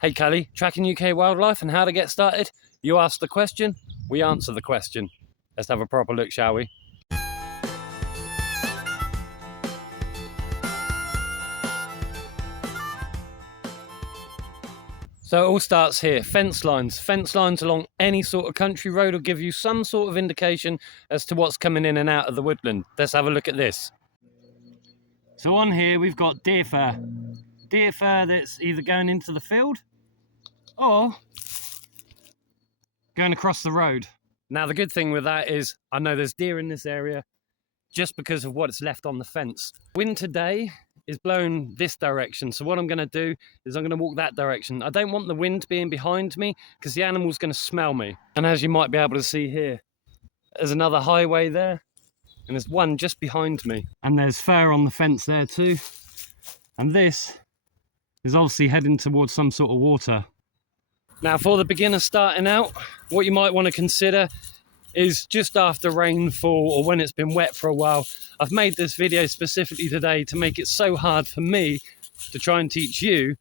Hey Kelly, tracking UK wildlife and how to get started? You ask the question, we answer the question. Let's have a proper look, shall we? So it all starts here, fence lines. Fence lines along any sort of country road will give you some sort of indication as to what's coming in and out of the woodland. Let's have a look at this. So on here we've got deer fur. Deer fur that's either going into the field or going across the road. Now the good thing with that is I know there's deer in this area just because of what's left on the fence. Wind today is blowing this direction, so what I'm going to do is I'm going to walk that direction. I don't want the wind being behind me because the animal's going to smell me. And as you might be able to see here, there's another highway there and there's one just behind me, and there's fur on the fence there too, and this is obviously heading towards some sort of water. Now for the beginner starting out, what you might want to consider is just after rainfall or when it's been wet for a while. I've made this video specifically today to make it so hard for me to try and teach you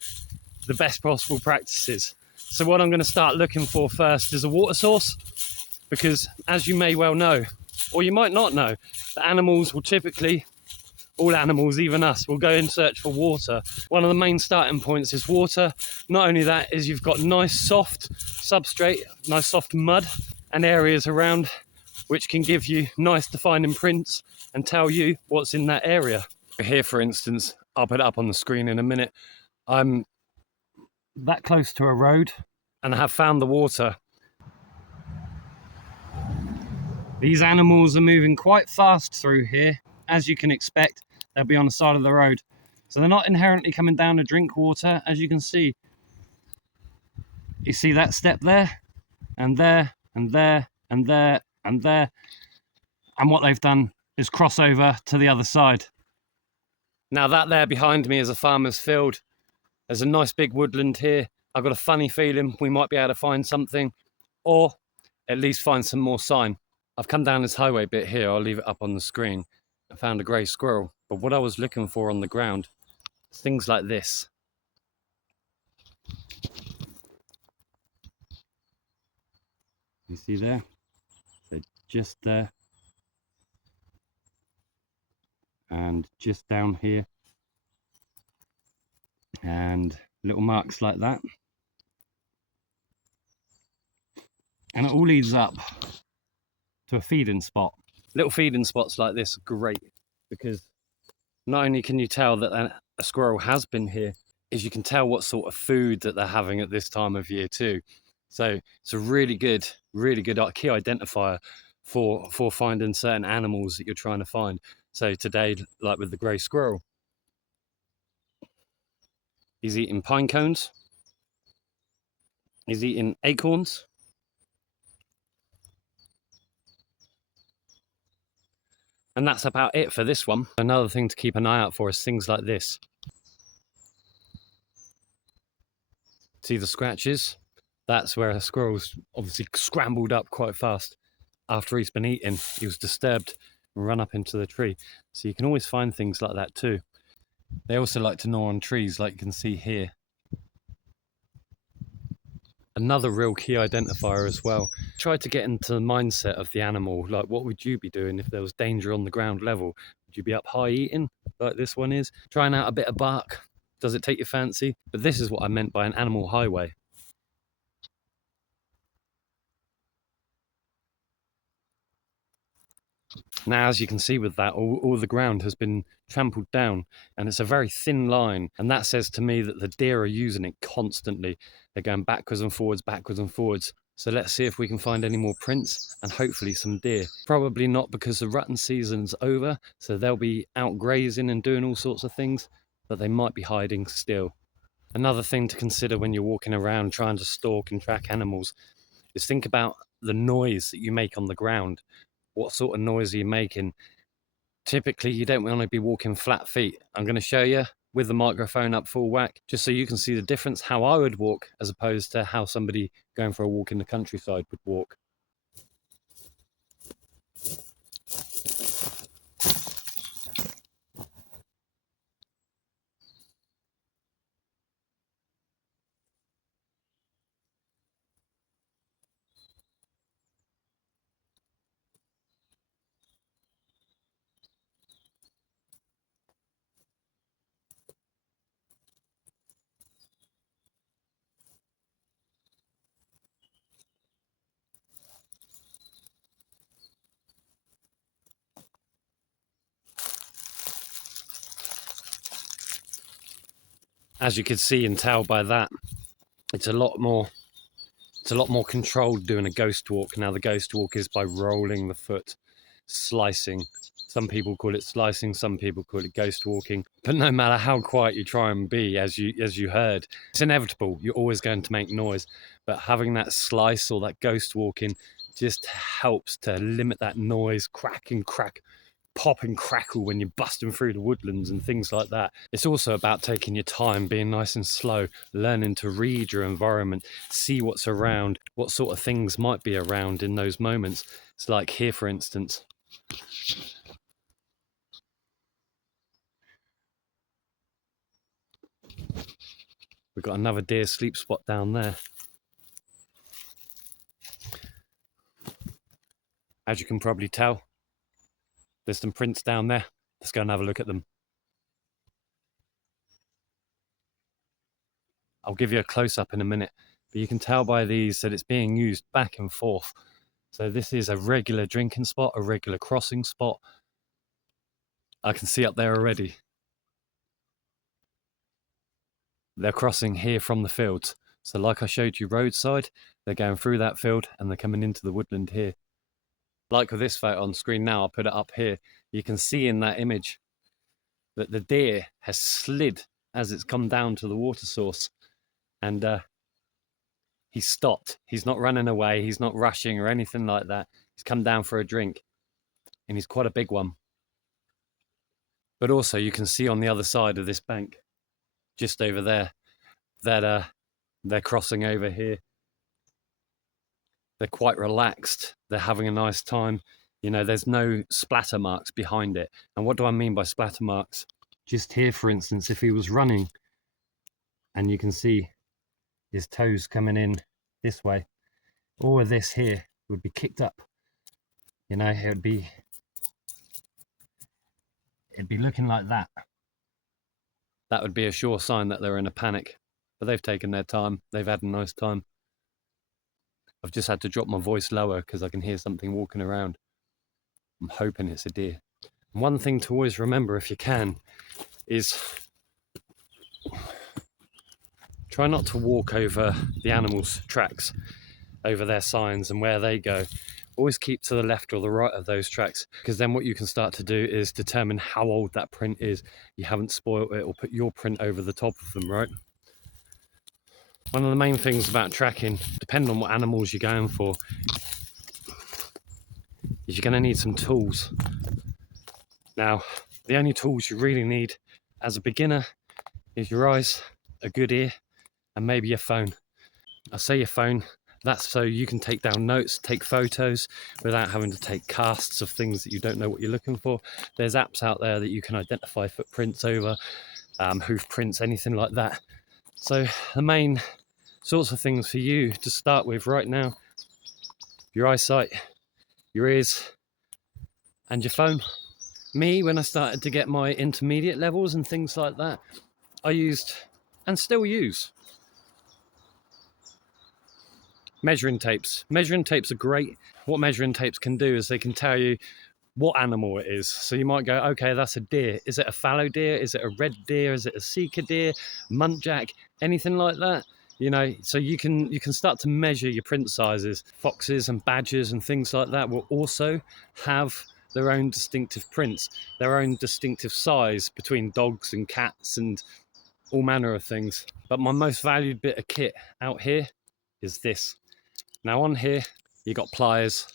the best possible practices. So what I'm going to start looking for first is a water source, because as you may well know, or you might not know, the animals will typically, all animals, even us, will go in search for water. One of the main starting points is water. Not only that, is you've got nice soft substrate, nice soft mud and areas around which can give you nice defining prints and tell you what's in that area. Here, for instance, I'll put it up on the screen in a minute. I'm that close to a road and I have found the water. These animals are moving quite fast through here. As you can expect, they'll be on the side of the road. So they're not inherently coming down to drink water, as you can see. You see that step there? And there, and there, and there, and there. And what they've done is cross over to the other side. Now that there behind me is a farmer's field. There's a nice big woodland here. I've got a funny feeling we might be able to find something, or at least find some more sign. I've come down this highway bit here, I'll leave it up on the screen. I found a grey squirrel, but what I was looking for on the ground is things like this. You see there? They're just there. And just down here. And little marks like that. And it all leads up to a feeding spot. Little feeding spots like this are great because not only can you tell that a squirrel has been here, is you can tell what sort of food that they're having at this time of year too. So it's a really good key identifier for finding certain animals that you're trying to find. So today, like with the grey squirrel, he's eating pine cones, he's eating acorns, and that's about it for this one. Another thing to keep an eye out for is things like this. See the scratches? That's where a squirrel's obviously scrambled up quite fast after he's been eaten. He was disturbed and run up into the tree. So you can always find things like that too. They also like to gnaw on trees, like you can see here. Another real key identifier as well. Try to get into the mindset of the animal. Like, what would you be doing if there was danger on the ground level? Would you be up high eating like this one is? Trying out a bit of bark? Does it take your fancy? But this is what I meant by an animal highway. Now, as you can see with that, all the ground has been trampled down and it's a very thin line. And that says to me that the deer are using it constantly. They're going backwards and forwards, backwards and forwards. So let's see if we can find any more prints and hopefully some deer. Probably not, because the rutting season's over. So they'll be out grazing and doing all sorts of things, but they might be hiding still. Another thing to consider when you're walking around trying to stalk and track animals is think about the noise that you make on the ground. What sort of noise are you making? Typically, you don't want to be walking flat feet. I'm going to show you with the microphone up full whack, just so you can see the difference how I would walk as opposed to how somebody going for a walk in the countryside would walk. As you could see and tell by that, it's a lot more controlled doing a ghost walk. Now the ghost walk is by rolling the foot, slicing. Some people call it slicing, some people call it ghost walking. But no matter how quiet you try and be, as you heard, it's inevitable. You're always going to make noise. But having that slice or that ghost walking just helps to limit that noise, crack and crack, pop and crackle when you're busting through the woodlands and things like that. It's also about taking your time, being nice and slow, learning to read your environment, see what's around, what sort of things might be around in those moments. It's like here, for instance. We've got another deer sleep spot down there. As you can probably tell, there's some prints down there. Let's go and have a look at them. I'll give you a close-up in a minute, but you can tell by these that it's being used back and forth. So this is a regular drinking spot, a regular crossing spot. I can see up there already. They're crossing here from the fields. So like I showed you roadside, they're going through that field and they're coming into the woodland here. Like with this photo on screen now, I'll put it up here. You can see in that image that the deer has slid as it's come down to the water source. And he's stopped. He's not running away. He's not rushing or anything like that. He's come down for a drink. And he's quite a big one. But also you can see on the other side of this bank, just over there, that they're crossing over here. They're quite relaxed. They're having a nice time. You know, there's no splatter marks behind it. And what do I mean by splatter marks? Just here, for instance, if he was running and you can see his toes coming in this way, all of this here would be kicked up. You know, it'd be looking like that. That would be a sure sign that they're in a panic. But they've taken their time. They've had a nice time. I've just had to drop my voice lower because I can hear something walking around. I'm hoping it's a deer. And one thing to always remember, if you can, is try not to walk over the animals' tracks, over their signs and where they go. Always keep to the left or the right of those tracks, because then what you can start to do is determine how old that print is. You haven't spoiled it or put your print over the top of them, right? One of the main things about tracking, depending on what animals you're going for, is you're going to need some tools. Now, the only tools you really need as a beginner is your eyes, a good ear, and maybe your phone. I say your phone, that's so you can take down notes, take photos without having to take casts of things that you don't know what you're looking for. There's apps out there that you can identify footprints over, hoof prints, anything like that. So the main sorts of things for you to start with right now: your eyesight, your ears, and your phone. Me, when I started to get my intermediate levels and things like that, I used, and still use, measuring tapes. Measuring tapes are great. What measuring tapes can do is they can tell you what animal it is. So you might go, okay, that's a deer. Is it a fallow deer? Is it a red deer? Is it a seeker deer? Muntjac? Anything like that? You know, so you can start to measure your print sizes. Foxes and badgers and things like that will also have their own distinctive prints, their own distinctive size between dogs and cats and all manner of things. But my most valued bit of kit out here is this. Now on here, you got pliers.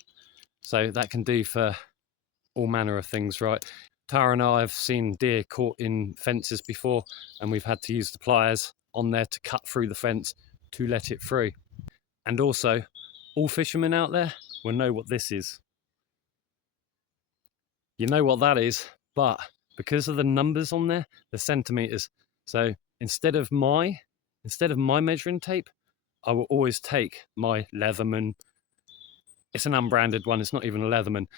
So that can do for all manner of things, right? Tara and I have seen deer caught in fences before, and we've had to use the pliers on there to cut through the fence to let it through. And also, all fishermen out there will know what this is. You know what that is, but because of the numbers on there, the centimeters. So instead of my measuring tape, I will always take my Leatherman. It's an unbranded one, it's not even a Leatherman.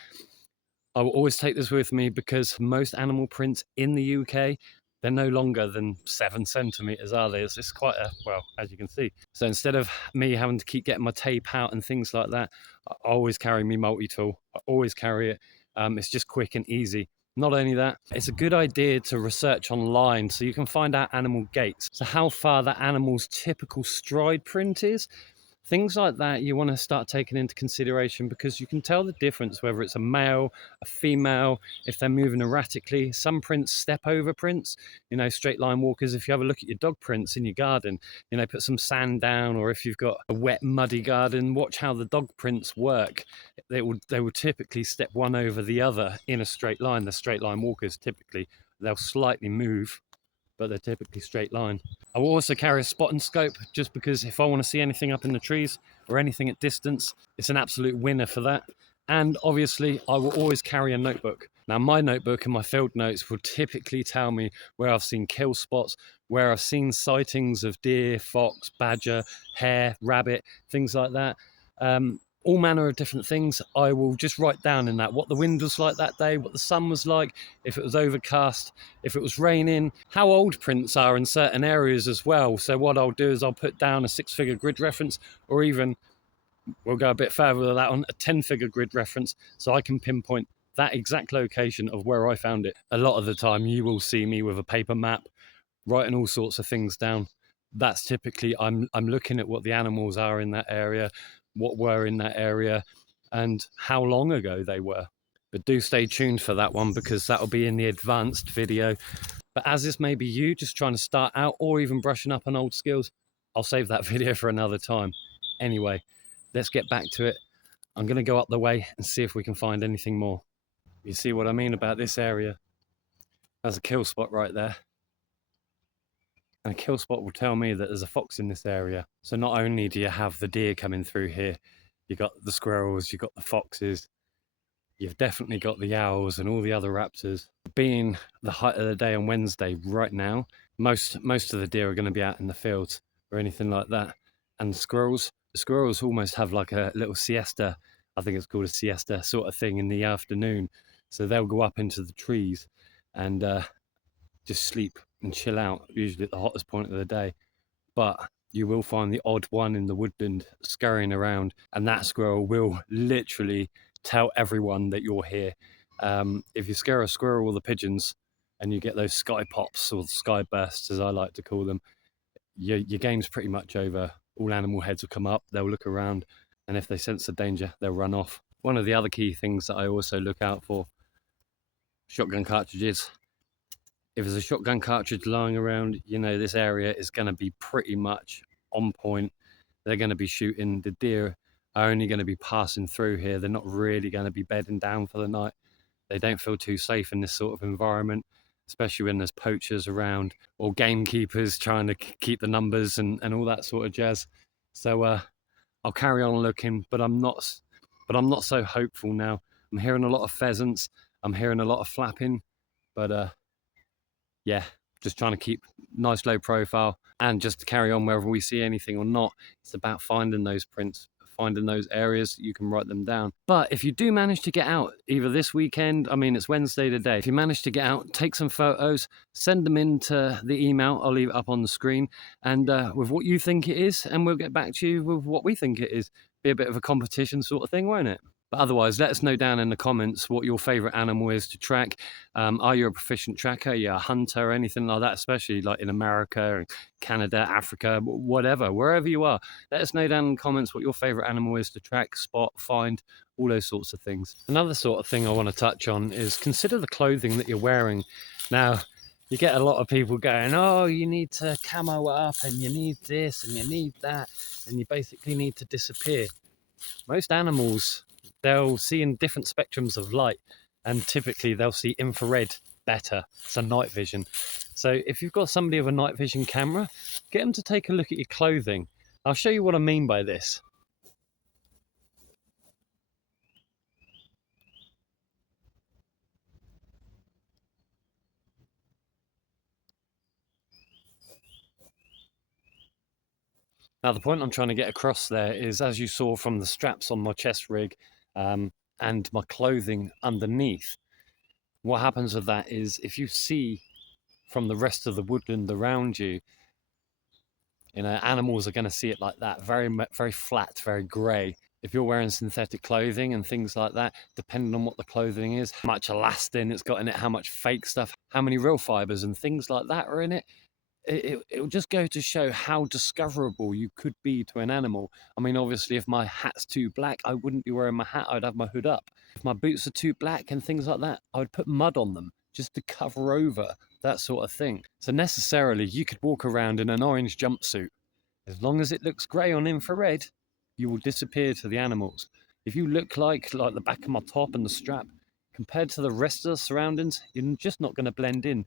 I will always take this with me because most animal prints in the UK, they're no longer than 7 centimeters, are they? It's quite a, well, as you can see. So instead of me having to keep getting my tape out and things like that, I always carry my multi-tool. I always carry it. It's just quick and easy. Not only that, it's a good idea to research online so you can find out animal gaits. So how far that animal's typical stride print is. Things like that you want to start taking into consideration, because you can tell the difference whether it's a male, a female, if they're moving erratically. Some prints step over prints, you know, straight line walkers. If you have a look at your dog prints in your garden, you know, put some sand down, or if you've got a wet, muddy garden, watch how the dog prints work. They will typically step one over the other in a straight line. The straight line walkers, typically, they'll slightly move, but they're typically straight line. I will also carry a spot and scope, just because if I want to see anything up in the trees or anything at distance, it's an absolute winner for that. And obviously, I will always carry a notebook. Now, my notebook and my field notes will typically tell me where I've seen kill spots, where I've seen sightings of deer, fox, badger, hare, rabbit, things like that. All manner of different things. I will just write down in that what the wind was like that day, what the sun was like, if it was overcast, if it was raining, how old prints are in certain areas as well. So what I'll do is I'll put down a 6-figure grid reference, or even, we'll go a bit further with that one, a 10-figure grid reference, so I can pinpoint that exact location of where I found it. A lot of the time you will see me with a paper map, writing all sorts of things down. That's typically, I'm looking at what the animals are in that area, what were in that area, and how long ago they were. But do stay tuned for that one, because that'll be in the advanced video. But as this may be you just trying to start out, or even brushing up on old skills, I'll save that video for another time. Anyway, let's get back to it. I'm going to go up the way and see if we can find anything more. You see what I mean about this area? There's a kill spot right there. And a kill spot will tell me that there's a fox in this area. So not only do you have the deer coming through here, you got the squirrels, you got the foxes, you've definitely got the owls and all the other raptors. Being the height of the day on Wednesday right now, most of the deer are going to be out in the fields or anything like that. And the squirrels almost have like a little siesta, I think it's called a siesta sort of thing, in the afternoon. So they'll go up into the trees and just sleep and chill out, usually at the hottest point of the day. But you will find the odd one in the woodland scurrying around, and that squirrel will literally tell everyone that you're here. If you scare a squirrel or the pigeons and you get those sky pops, or sky bursts as I like to call them, your game's pretty much over. All animal heads will come up, they'll look around, and if they sense the danger, they'll run off. One of the other key things that I also look out for: shotgun cartridges. If there's a shotgun cartridge lying around, you know this area is going to be pretty much on point. They're going to be shooting. The deer are only going to be passing through here. They're not really going to be bedding down for the night. They don't feel too safe in this sort of environment, especially when there's poachers around or gamekeepers trying to keep the numbers and all that sort of jazz. So I'll carry on looking, but I'm not so hopeful now. I'm hearing a lot of pheasants. I'm hearing a lot of flapping, but yeah, just trying to keep nice low profile and just to carry on whether we see anything or not. It's about finding those prints, finding those areas you can write them down. But if you do manage to get out either this weekend, I mean, it's Wednesday today, if you manage to get out, take some photos, send them into the email, I'll leave it up on the screen, and with what you think it is, and we'll get back to you with what we think it is. Be a bit of a competition sort of thing, won't it? But otherwise, let us know down in the comments what your favorite animal is to track. Are you a proficient tracker? Are you a hunter or anything like that, especially like in America and Canada, Africa, whatever, wherever you are? Let us know down in the comments what your favorite animal is to track, spot, find, all those sorts of things. Another sort of thing I want to touch on is consider the clothing that you're wearing. Now, you get a lot of people going, oh, you need to camo up and you need this and you need that, and you basically need to disappear. Most animals, they'll see in different spectrums of light, and typically they'll see infrared better. It's a night vision. So if you've got somebody with a night vision camera, get them to take a look at your clothing. I'll show you what I mean by this. Now, the point I'm trying to get across there is, as you saw from the straps on my chest rig and my clothing underneath, what happens with that is if you see from the rest of the woodland around you, you know, animals are going to see it like that, very flat, very grey. if you're wearing synthetic clothing and things like that, depending on what the clothing is, how much elastin it's got in it, how much fake stuff, how many real fibers and things like that are in it, it'll just go to show how discoverable you could be to an animal. I mean, obviously, if my hat's too black, I wouldn't be wearing my hat, I'd have my hood up. If my boots are too black and things like that, I would put mud on them just to cover over that sort of thing. So necessarily, you could walk around in an orange jumpsuit. As long as it looks grey on infrared, you will disappear to the animals. If you look like the back of my top and the strap, compared to the rest of the surroundings, you're just not going to blend in.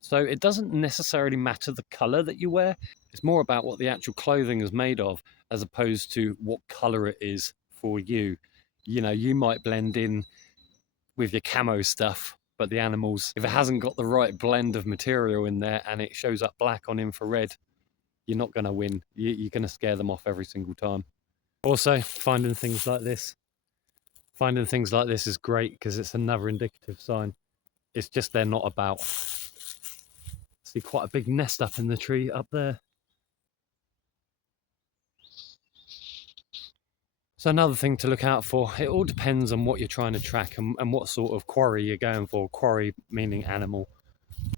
So it doesn't necessarily matter the colour that you wear. It's more about what the actual clothing is made of, as opposed to what colour it is for you. You know, you might blend in with your camo stuff, but the animals, if it hasn't got the right blend of material in there and it shows up black on infrared, you're not going to win. You're going to scare them off every single time. Also, finding things like this is great because it's another indicative sign. It's just they're not about. See quite a big nest up in the tree up there. So another thing to look out for, it all depends on what you're trying to track and what sort of quarry you're going for. Quarry meaning animal.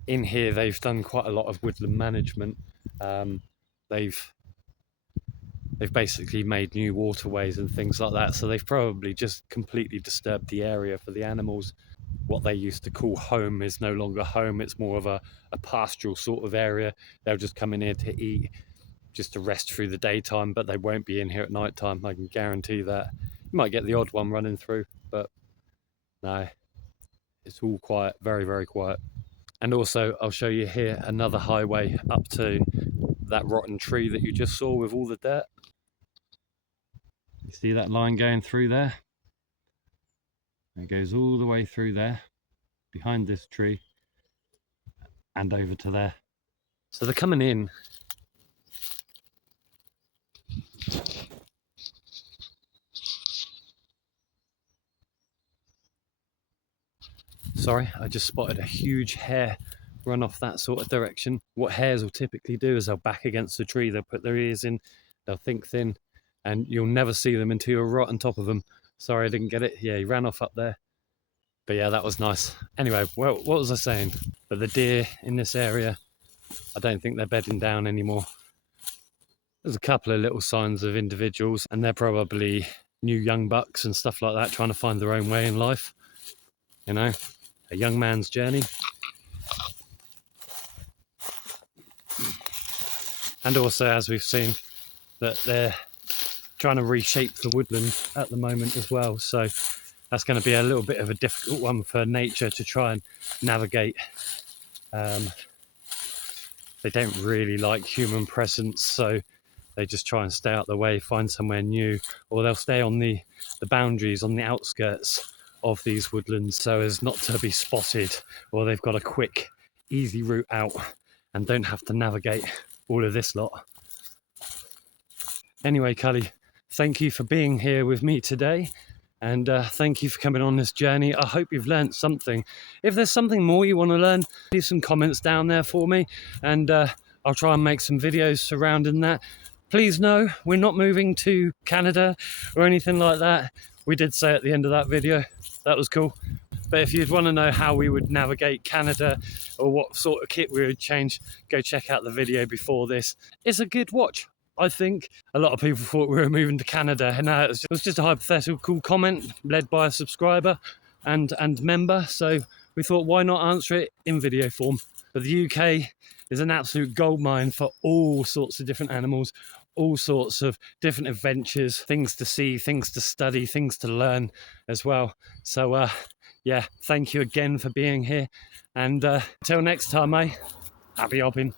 In here they've done quite a lot of woodland management. They've basically made new waterways and things like that, so they've probably just completely disturbed the area for the animals. What they used to call home is no longer home, it's more of a pastoral sort of area. They'll just come in here to eat, just to rest through the daytime, but they won't be in here at night time, I can guarantee that. You might get the odd one running through, but no, it's all quiet, very, very quiet. And also, I'll show you here another highway up to that rotten tree that you just saw with all the dirt. You see that line going through there? It goes all the way through there, behind this tree, and over to there. So they're coming in. Sorry, I just spotted a huge hare run off that sort of direction. What hares will typically do is they'll back against the tree, they'll put their ears in, they'll think thin, and you'll never see them until you're right on top of them. Sorry, I didn't get it. Yeah, he ran off up there. But yeah, that was nice. Anyway, well, what was I saying? But the deer in this area, I don't think they're bedding down anymore. There's a couple of little signs of individuals, and they're probably new young bucks and stuff like that, trying to find their own way in life. You know, a young man's journey. And also, as we've seen, that they're trying to reshape the woodland at the moment as well. So that's going to be a little bit of a difficult one for nature to try and navigate. They don't really like human presence, so they just try and stay out the way, find somewhere new, or they'll stay on the boundaries, on the outskirts of these woodlands, so as not to be spotted, or they've got a quick, easy route out and don't have to navigate all of this lot. Anyway, Cully, thank you for being here with me today, and thank you for coming on this journey. I hope you've learned something. If there's something more you want to learn, leave some comments down there for me, and I'll try and make some videos surrounding that. Please know we're not moving to Canada or anything like that. We did say at the end of that video, that was cool. But if you'd want to know how we would navigate Canada or what sort of kit we would change, go check out the video before this. It's a good watch, I think. A lot of people thought we were moving to Canada. No, it was just a hypothetical comment led by a subscriber and member. So we thought, why not answer it in video form? But the UK is an absolute goldmine for all sorts of different animals, all sorts of different adventures, things to see, things to study, things to learn as well. So yeah, thank you again for being here, and until next time, happy hopping.